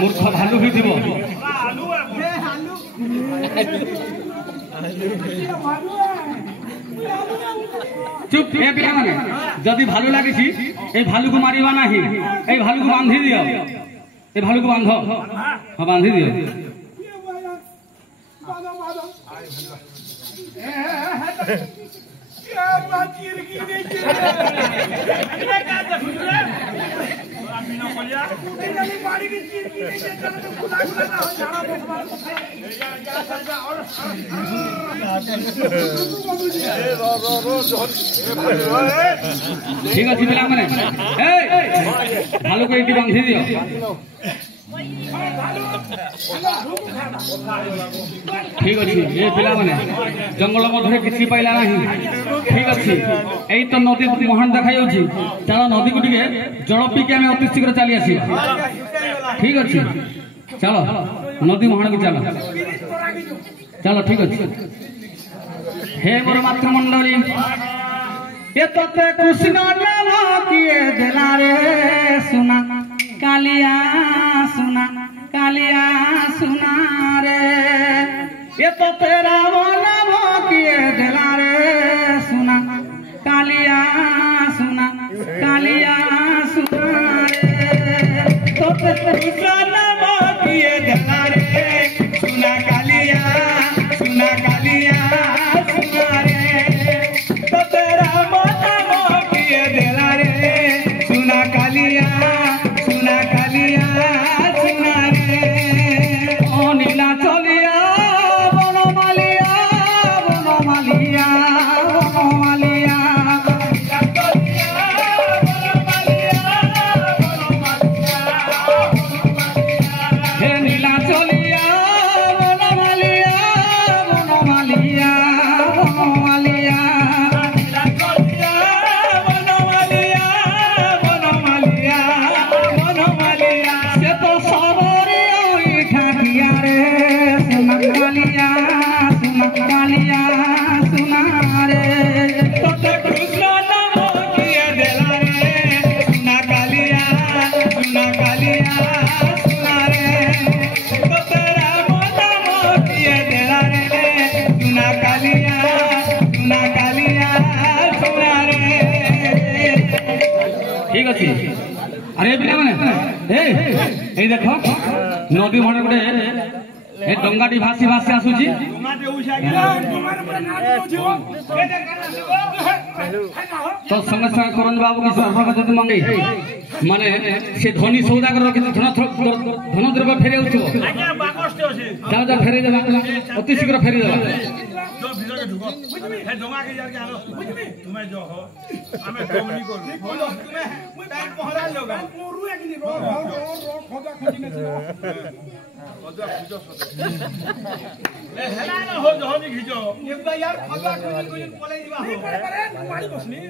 मूर्ख भालू भी थी चुप ए पिला माने जदि भालू लागी ए भालू को मारिबा नाही ए भालू को बांधी दियो ए भालू को बांधो हां बांधी दियो क्या बात की नहीं बिना बोलिया कुटे बाड़ी की चीर की नहीं चल तो खुदा खुदा हो जाना और ठीक है पिला माने ए भालू को एटी बांधी दियो ठीक अच्छे ये पिला माने जंगल मध्य किसी पाइला नहीं ठीक अच्छे यही तो नदी महान देखा चलो नदी को टे जल पीके आम अति शीघ्र चली आस ठीक अच्छे चलो नदी महान को चलो चलो ठीक अच्छे हे मोर मातृमंडली ये तोते कृष्ण नाम किए देला रे सुना कालिया सुना रे ये तो तेरा वो नाम किए दिला रे सुना कालिया सुना रे तो तेरा नाम किए दिला रे सुना कालिया सुना रे तो तेरा वो नाम किए दिला रे सुना कालिया ठीक अच्छे अरे पिला माने ए देखो नदी मणे गोटे ए डंगाटी भासी भासी आसुची तो संगे संगे करन बाबू की सरफा मंगे माने से धनी सौदागर रखि धन द्रव्य फेरे उठो जाओ जा फेरे देबा अति शीघ्र फेरे देबा जो भीतर के ढुको हे डोंगा के जार के आलो तुम्हें जो हो हमें डोंगनी कर तुम्हें टाइम पहरा लोगा मोरू एक नी रो खोजा खोजी ने खोजा खिचो ए हेला न हो जो नी खिचो एकदा यार खोजा खोजी पले दिबा हो करे तुम्हारी बसनी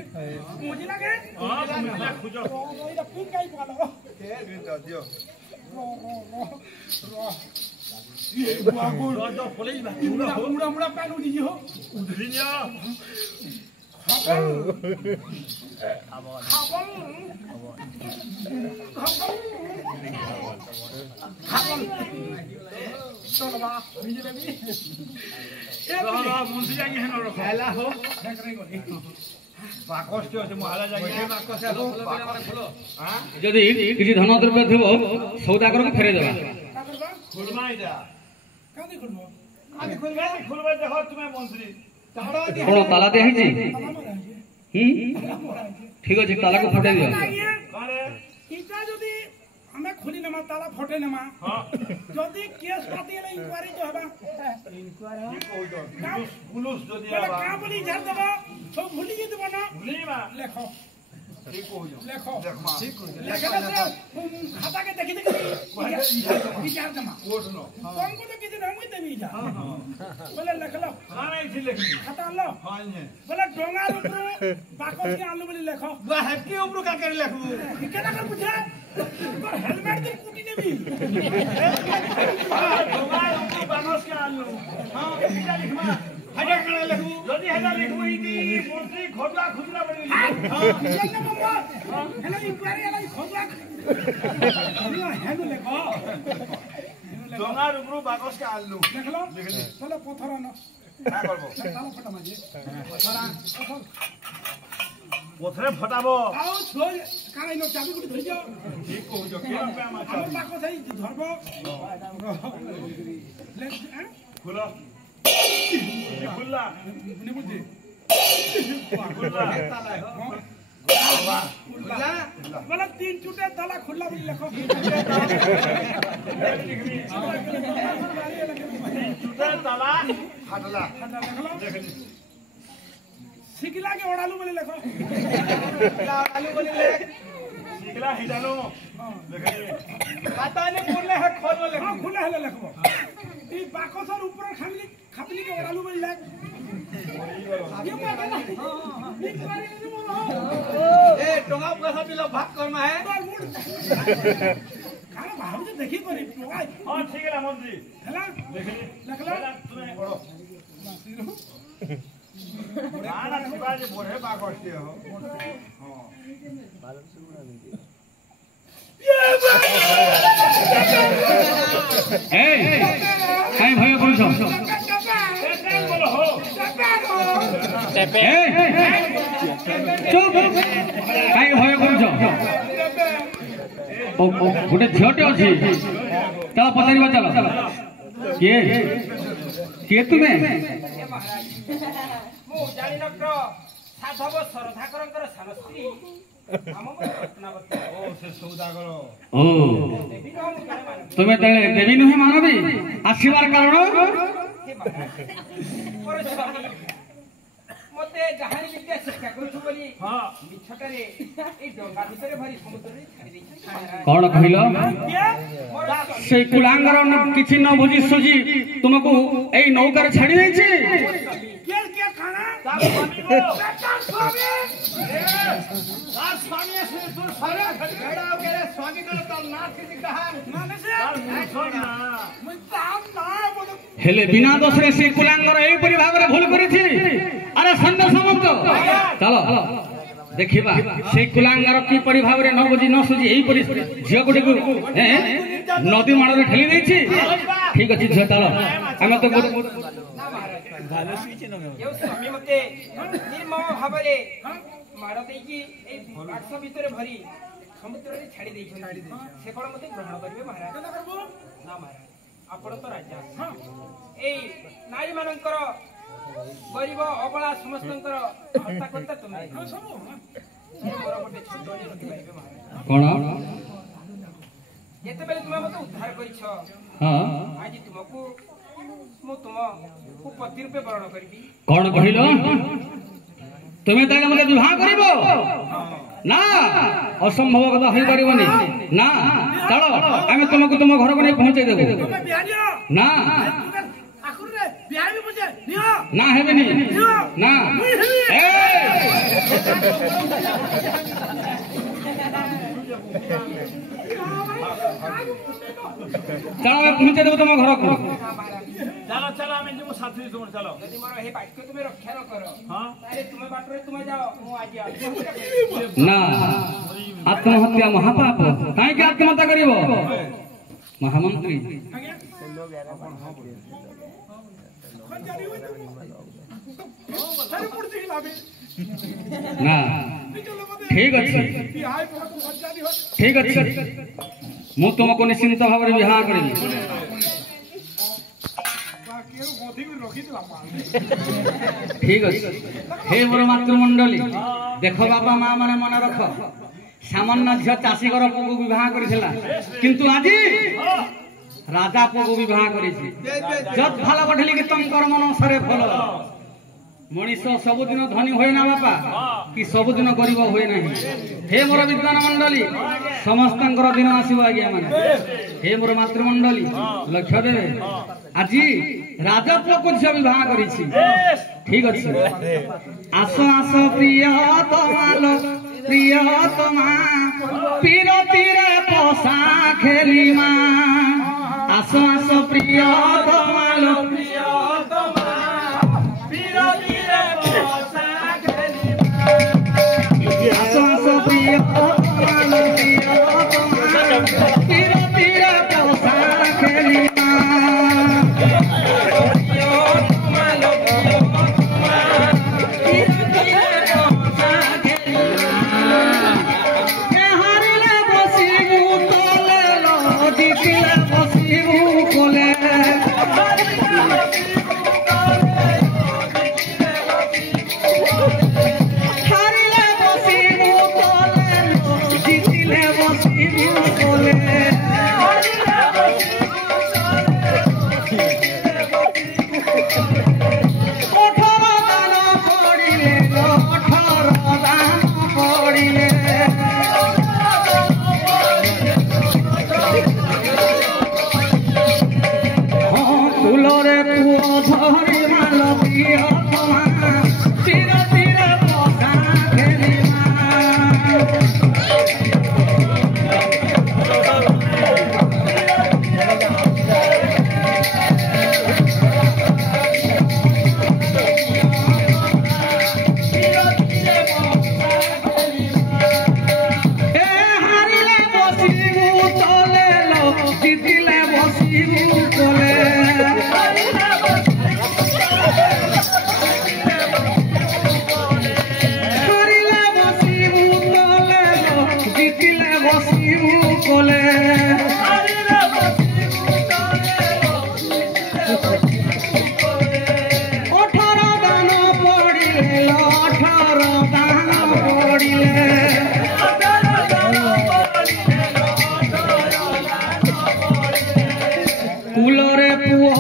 मुझी लागे हां मुझी खुजो इदा पिन काई पालो ए दियो रो ये बाबू जो पले दिबा मुड़ा पैन उड़ी हो उधरी जा जदि किसी धन द्रव्य थो सौदागर को फेरे देबा कौन ताला दे ठीक अच्छे ताला को फटे दिया हमें खुली नमा ताला फटे नमा जदी केस पाती ले इंक्वायरी जो हबा इंक्वायरी पुलिस जदी हबा का बोली झाड़ देबा सब भूली के देबा ना भूलीबा लेखो ठीक हो जाओ लेखो ठीक हो जाओ खाता के देखि विचार जमा कोट लो तुमको तो किसी हम के देबी जा बोले लिख लो हां नहीं थी लिख खाता लो हां ये बोले डोंगा ऊपर बाकस के आलू बोले लिखो बा हेकी ऊपर का कर लिखबू केना कर पूछा पर हेलमेट दे कुटी देबी डोंगा ऊपर बाकस के आलू हां किटा लिखमा हजा कणा लिखबू जदी हजा लिखबू इती मोटी खोदला खुदला बनी हां चलना मम्मा हेलो इंक्वायरी वाला खोदला हेलो लिखो डोंगार ऊपर बाकस के आलू लिख लो चलो पत्थर न का करबो चलो फटा माजे पत्थर फटाबो आओ छोय काई न चाबी गुटी धरि जाओ ठीक हो जो के पे हम बाकस है धरबो ले खुला खुला ने बुझे खुला ताला खुला बोला 3 चुटे ताला खुला भी लिखो चुटे ताला हटला देख ली सिकला के ओडालू बोले लिखो ओडालू बोले ले सिकला हिडालो देख ली पता ने बोले है खोलो लिखो खुला है लिखो ई बाकसर ऊपर खापली के ओडालू बोले ले ये पता ना ए टोंगा पैसा दिलो भाग करमा है खाना भाव से देखी परी टोंगा हां ठीक है मंत्री हला देखला तुने बड़ो गाना शिवाजी बोले बागोस्ती हो हां बालक से गुना नहीं ए काई भय बोलछो बोलो हो ए चुप काई भय बोलछो ओ गुटे झियोटे अछि चलो पचारिबा चलो के तुमे मो जानि नक्र साधव सरधाकरंकर सानस्त्री ओ तुम्हें तेरे देवी नुहे मानवी आशीर्वाद कारण मते जहानी विद्या शिक्षा करछु बोली हां बिछटरे ए डोंगा भितरे भरी समुद्र रे छाडी दै कोन कहिलो से कुलांगर किछि न बुझी सुजी तुमको एई नौकर छाडी दै छी के खाना स्वामी को स्वामी से तू सारा खड़ा हो गया स्वामी को तो नाथ की कहा माने से मैं ताम ना बोलो हेले बिना दोष रे से कुलांगर एई परि भाग रे भूल करि छी अरे संत समस्त चलो देखिबा से कुलांगर की परि भाग रे न बुझी न सुजी एई परि झियो गुडी को नदी माड़ रे ठेली दै छी ठीक अछि झियो चलो हम तो यो स्वामी मते निर्मम भाबरे मार देकी ए 800 भितरे भरी समुद्र रे छाडी दै से कोन मते ग्रहण करबे महाराज केना करबो ना महाराज आपण तो राजा ए नारी मानकर गरीब अबला समस्तंकर हत्या करता तुमे सब मोर बटे छोटोनी रखि पाइबे महाराज कोन जेते बेले तुमे मते उद्धार करिछ हां आज तुमको मु तुम पति रूपे वर्ण करी कौन कहिलो तुम्हें ताले मते विवाह करिवो ना असंभव कथा होई परिबनी ना चलो हम तुमको तुम घर को नहीं पहुंचे देबो तुम्हें बियाह दियो ना आखुर रे बियाह भी मुझे नियो ना हेबेनी ना ए चलो मैं पहुंचे देबो तुम घर को चलो चलो हम जो साथी तुम चलो यदि मोर हे बाक्य तुमे रक्षा न करो हां तारे तुमे बाटरे तुमे जाओ मु आज ना आत्महत्या महापाप काहे के आत्महत्या करिवो महामंत्री ना ठीक अछि ठीक अछि मु तुमको निश्चिंत भाव रे विवाह करिबी ठीक अछि हे मोर मातृमंडली देखो बाबा मां माने मन रख सामान्य झील चाषी घर पुओ को विवाह करथिला किंतु आजी राजा पुओ को विवाह करिछि जत भाला पठली कि तुम कर्म अनुसारे फल मनीष सबुदिन धनी हुए ना बापा कि सबुदिन गरीब हुए नहीं हे मोर विद्वान मंडली समस्त दिन आसव आज्ञा मान हे मोर मातृमंडली लक्ष्य देवे आज राजा पुओ को झील विवाह करिछि ठीक अच्छे आस आस प्रिय तमालो प्रिय तमा पीरतीरे पसा खेली मा आस आस प्रिय तमालो प्रिय तमा पीरतीरे पसा खेली मा आस आस प्रिय तमालो प्रिय तमा पीरतीरे पसा खेली मा कुलरे पुओ